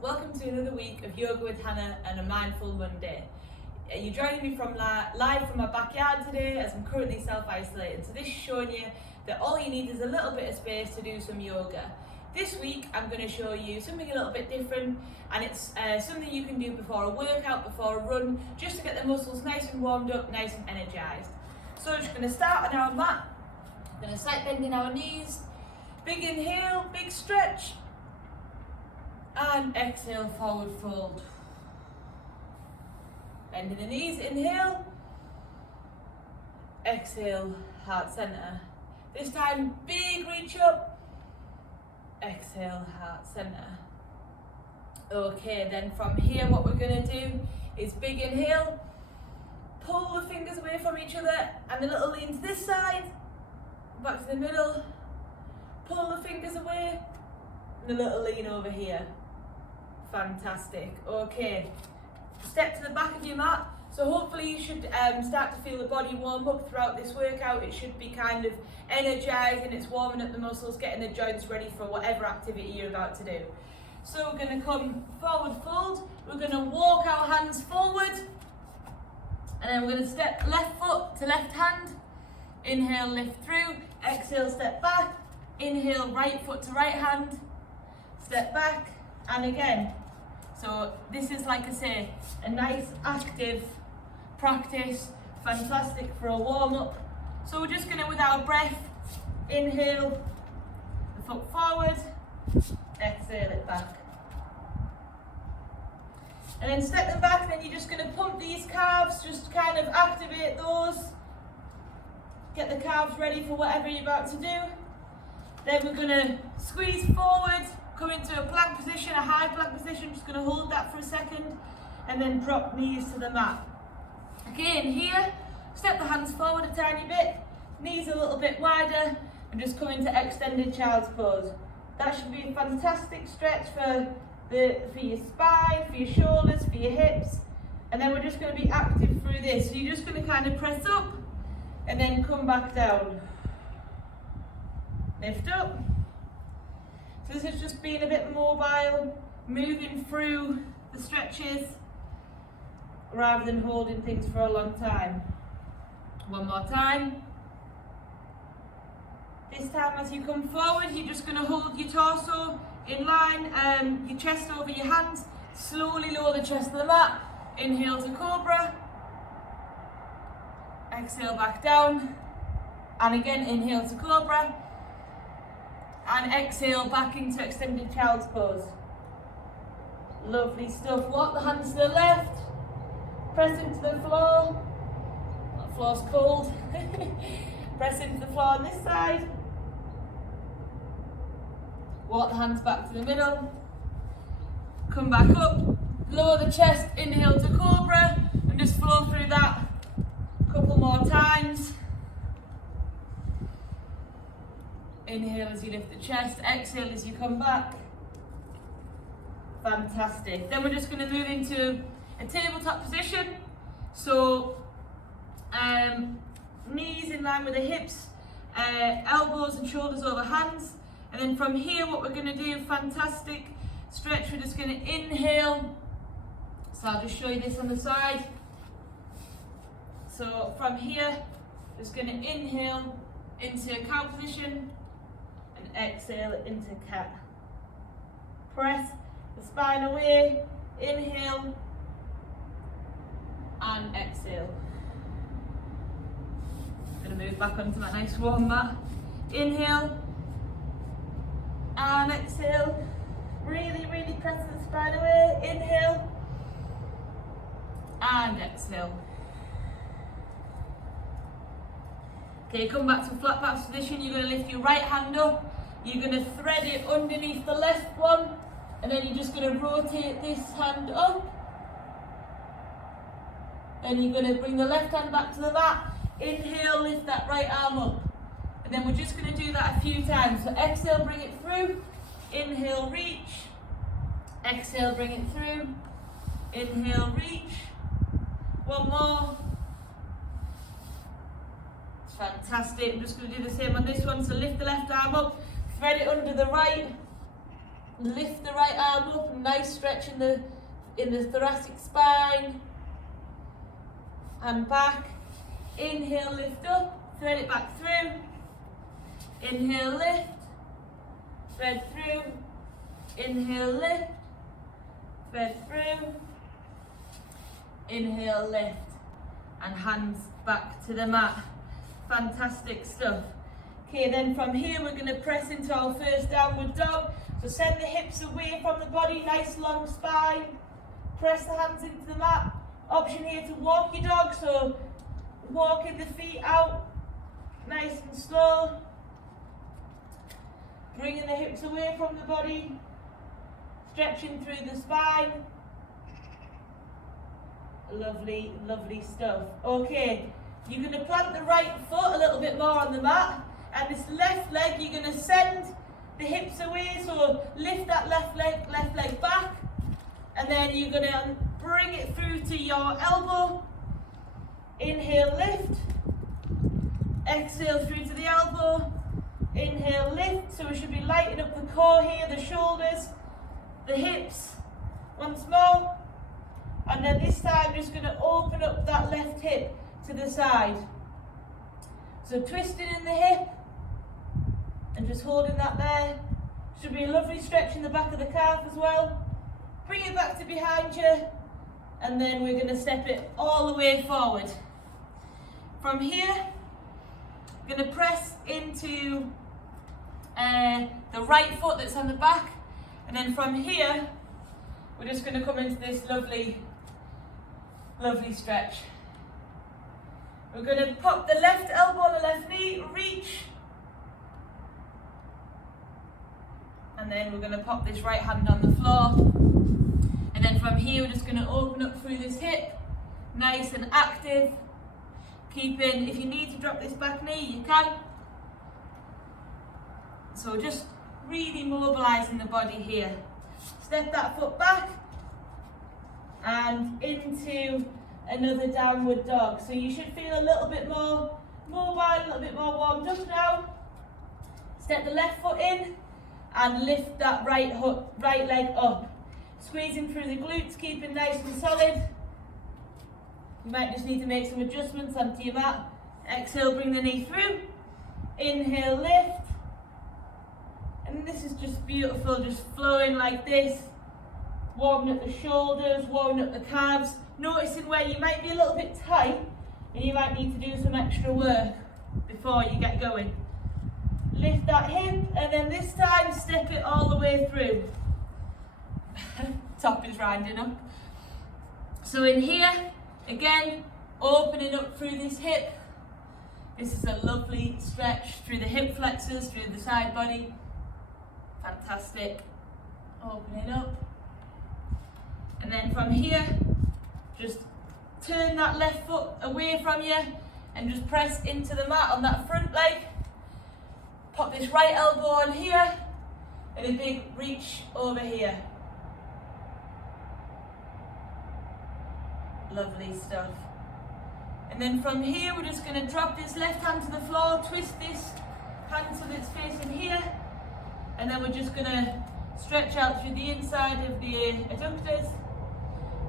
Welcome to another week of Yoga with Hannah and a Mindful Monday. You're joining me from live from my backyard today as I'm currently self-isolating. So this is showing you that all you need is a little bit of space to do some yoga. This week I'm going to show you something a little bit different, and it's something you can do before a workout, before a run, just to get the muscles nice and warmed up, nice and energized. So we're just going to start on our mat. We're going to start bending our knees. Big inhale, big stretch. And exhale, forward fold. Bending the knees, inhale. Exhale, heart center. This time, big reach up. Exhale, heart center. Okay, then from here what we're going to do is big inhale. Pull the fingers away from each other and a little lean to this side. Back to the middle. Pull the fingers away and a little lean over here. Fantastic. Okay, step to the back of your mat. So hopefully you should start to feel the body warm up throughout this workout. It should be kind of energizing, it's warming up the muscles, getting the joints ready for whatever activity you're about to do. So we're going to come forward fold. We're going to walk our hands forward, and then we're going to step left foot to left hand. Inhale, lift through. Exhale, step back. Inhale, right foot to right hand. Step back, and again. So this is, like I say, a nice active practice, fantastic for a warm up. So we're just going to, with our breath, inhale the foot forward, exhale it back. And then step them back, then you're just going to pump these calves, just kind of activate those. Get the calves ready for whatever you're about to do. Then we're going to squeeze forward. Come into a plank position, a high plank position, just going to hold that for a second and then drop knees to the mat. Again, here, step the hands forward a tiny bit, knees a little bit wider, and just come into extended child's pose. That should be a fantastic stretch for your spine, for your shoulders, for your hips, and then we're just going to be active through this. So you're just going to kind of press up and then come back down. Lift up. So this is just being a bit mobile, moving through the stretches rather than holding things for a long time. One more time. This time as you come forward, you're just going to hold your torso in line, your chest over your hands. Slowly lower the chest to the mat. Inhale to cobra. Exhale back down. And again, inhale to cobra. And exhale back into extended child's pose. Lovely stuff. Walk the hands to the left. Press into the floor. That floor's cold. Press into the floor on this side. Walk the hands back to the middle. Come back up. Lower the chest. Inhale to cobra. And just flow through that a couple more times. Inhale as you lift the chest, exhale as you come back. Fantastic. Then we're just going to move into a tabletop position. So knees in line with the hips, elbows and shoulders over hands. And then from here what we're going to do, fantastic stretch, we're just going to inhale. So I'll just show you this on the side. So from here, just going to inhale into a cow position. Exhale into cat. Press the spine away, inhale and exhale. I'm going to move back onto my nice warm mat. Inhale and exhale. Really, really press the spine away. Inhale and exhale. Okay, come back to a flat back position. You're going to lift your right hand up. You're going to thread it underneath the left one, and then you're just going to rotate this hand up Then you're going to bring the left hand back to the mat. Inhale, lift that right arm up. And then we're just going to do that a few times. So exhale, bring it through. Inhale, reach. Exhale, bring it through. Inhale, reach. One more. Fantastic. I'm just going to do the same on this one. So lift the left arm up, thread it under the right, lift the right arm up. Nice stretch in the thoracic spine and back. Inhale, lift up, thread it back through. Inhale, lift, thread through. Inhale, lift, thread through. Inhale, lift, and hands back to the mat. Fantastic stuff. Okay, then from here we're going to press into our first downward dog. So send the hips away from the body, nice long spine. Press the hands into the mat. Option here to walk your dog, so walking the feet out, nice and slow. Bringing the hips away from the body, stretching through the spine. Lovely, lovely stuff. Okay, you're going to plant the right foot a little bit more on the mat, and this left leg you're going to send the hips away, so lift that left leg back, and then you're going to bring it through to your elbow. Inhale, lift. Exhale through to the elbow. Inhale, lift. So we should be lighting up the core here, the shoulders, the hips. Once more. And then this time just going to open up that left hip to the side. So twisting in the hip and just holding that there. Should be a lovely stretch in the back of the calf as well. Bring it back to behind you, and then we're going to step it all the way forward. From here, we're going to press into the right foot that's on the back, and then from here, we're just going to come into this lovely, lovely stretch. We're going to pop the left elbow on the left knee, reach, and then we're going to pop this right hand on the floor. And then from here, we're just going to open up through this hip, nice and active. Keeping, if you need to drop this back knee, you can. So just really mobilising the body here. Step that foot back and into another downward dog. So you should feel a little bit more mobile, a little bit more warmed up now. Step the left foot in and lift that right leg up. Squeezing through the glutes, keeping nice and solid. You might just need to make some adjustments onto your mat. Exhale, bring the knee through. Inhale, lift. And this is just beautiful, just flowing like this. Warming up the shoulders, warming up the calves. Noticing where you might be a little bit tight and you might need to do some extra work before you get going. Lift that hip, and then this time step it all the way through. Top is rounding up. So in here, again, opening up through this hip. This is a lovely stretch through the hip flexors, through the side body. Fantastic. Opening up. And then from here, just turn that left foot away from you and just press into the mat on that front leg. Pop this right elbow on here and a big reach over here. Lovely stuff. And then from here, we're just going to drop this left hand to the floor, twist this hand so that it's facing here, and then we're just going to stretch out through the inside of the adductors,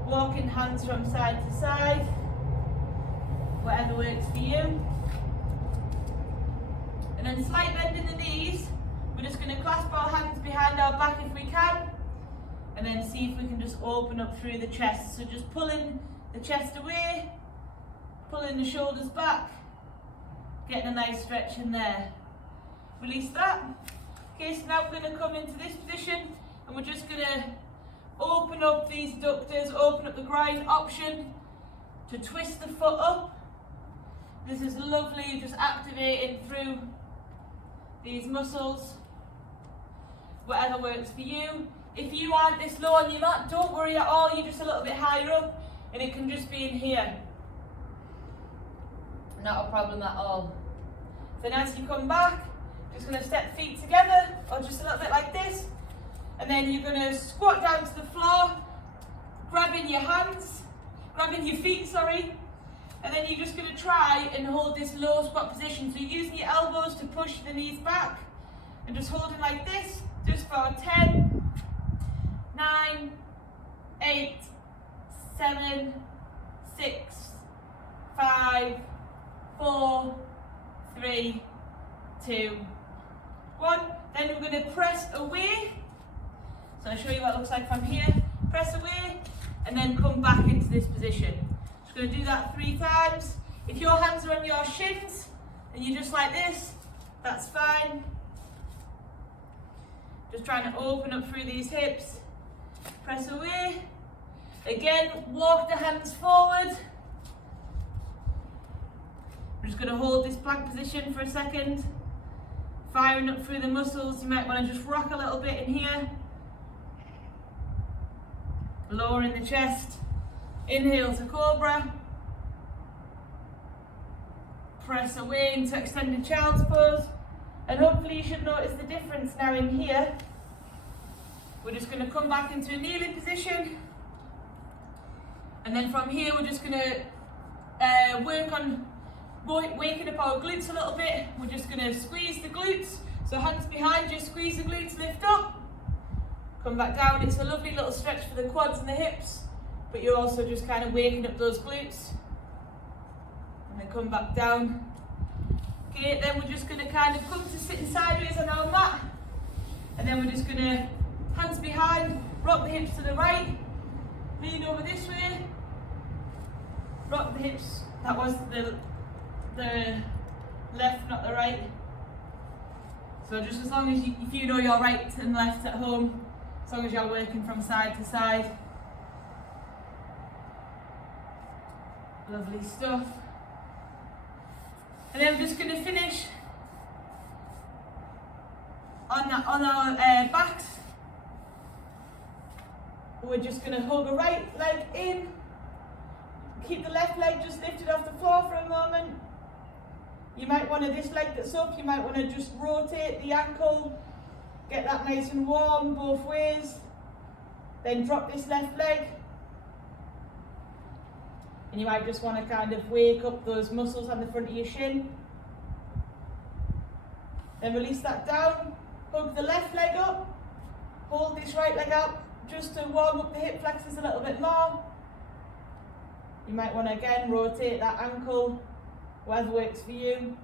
walking hands from side to side, whatever works for you. And then slight bend in the knees. We're just going to clasp our hands behind our back if we can, and then see if we can just open up through the chest. So just pulling the chest away, pulling the shoulders back, getting a nice stretch in there. Release that. Okay, so now we're going to come into this position and we're just going to open up these adductors, open up the grind option to twist the foot up. This is lovely, just activating through these muscles, whatever works for you. If you aren't this low on your mat, don't worry at all, you're just a little bit higher up, and it can just be in here. Not a problem at all. Then as you come back, just going to step feet together, or just a little bit like this. And then you're going to squat down to the floor, grabbing your feet, sorry. And then you're just going to try and hold this low squat position. So you're using your elbows to push the knees back, and just holding like this, just for 10, 9, 8, 7, 6, 5, 4, 3, 2, 1. Then we're going to press away. So I'll show you what it looks like from here. Press away and then come back into this position. Just going to do that 3 times. If your hands are on your shins and you're just like this, that's fine. Just trying to open up through these hips. Press away. Again, walk the hands forward. We're just going to hold this plank position for a second. Firing up through the muscles. You might want to just rock a little bit in here. Lowering the chest. Inhale to cobra. Press away into extended child's pose. And hopefully you should notice the difference now in here. We're just going to come back into a kneeling position. And then from here we're just going to work on waking up our glutes a little bit. We're just going to squeeze the glutes. So hands behind, just squeeze the glutes, lift up. Come back down. It's a lovely little stretch for the quads and the hips. But you're also just kind of waking up those glutes. And then come back down. Okay, then we're just going to kind of come to sitting sideways on our mat. And then we're just going to, hands behind, rock the hips to the right. Lean over this way. Rock the hips. That was the left, not the right. So just as long as if you know your right and left at home, as long as you're working from side to side. Lovely stuff. And then we're just going to finish on our backs. We're just going to hold the right leg in. Keep the left leg just lifted off the floor for a moment. You might want to, this leg that's up, you might want to just rotate the ankle. Get that nice and warm both ways. Then drop this left leg. And you might just want to kind of wake up those muscles on the front of your shin. Then release that down. Hug the left leg up. Hold this right leg up just to warm up the hip flexors a little bit more. You might want to again rotate that ankle, whatever works for you.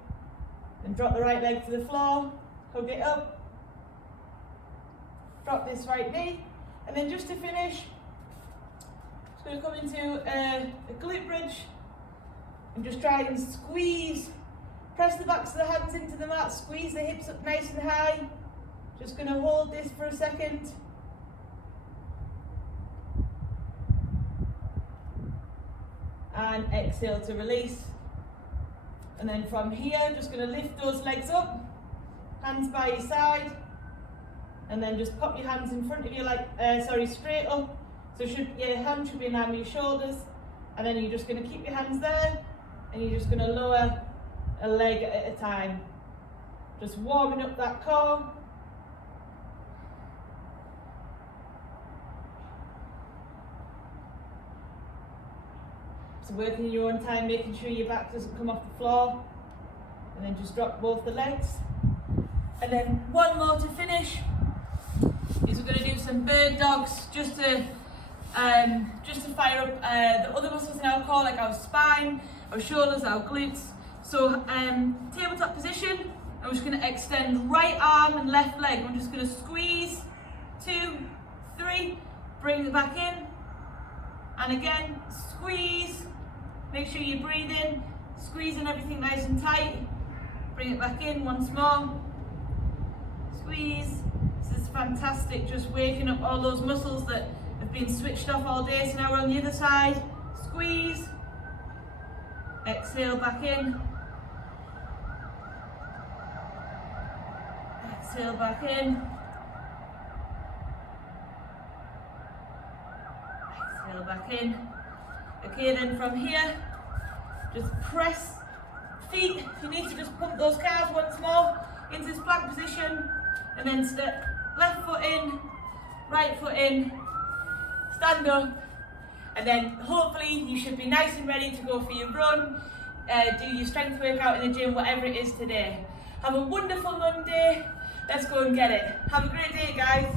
Then drop the right leg to the floor. Hug it up. Drop this right knee. And then just to finish, just going to come into a glute bridge and just try and squeeze. Press the backs of the hands into the mat, squeeze the hips up nice and high. Just going to hold this for a second. And exhale to release. And then from here, just going to lift those legs up, hands by your side. And then just pop your hands in front of you like, straight up. So your hand should be in line with your shoulders. And then you're just going to keep your hands there. And you're just going to lower a leg at a time. Just warming up that core. So working in your own time, making sure your back doesn't come off the floor. And then just drop both the legs. And then one more to finish. Is we're going to do some bird dogs just to fire up the other muscles in our core, like our spine, our shoulders, our glutes. So tabletop position. I'm just going to extend right arm and left leg. I'm just going to squeeze, 2, 3, bring it back in, and again squeeze. Make sure you breathe in, squeezing everything nice and tight. Bring it back in once more. Squeeze. This is fantastic, just waking up all those muscles that have been switched off all day. So now we're on the other side. Squeeze. Exhale back in. Exhale back in. Exhale back in. Okay, then from here, just press feet. You need to just pump those calves once more into this plank position, and then step left foot in, right foot in, stand up, and then hopefully you should be nice and ready to go for your run, do your strength workout in the gym, whatever it is today. Have a wonderful Monday. Let's go and get it. Have a great day, guys.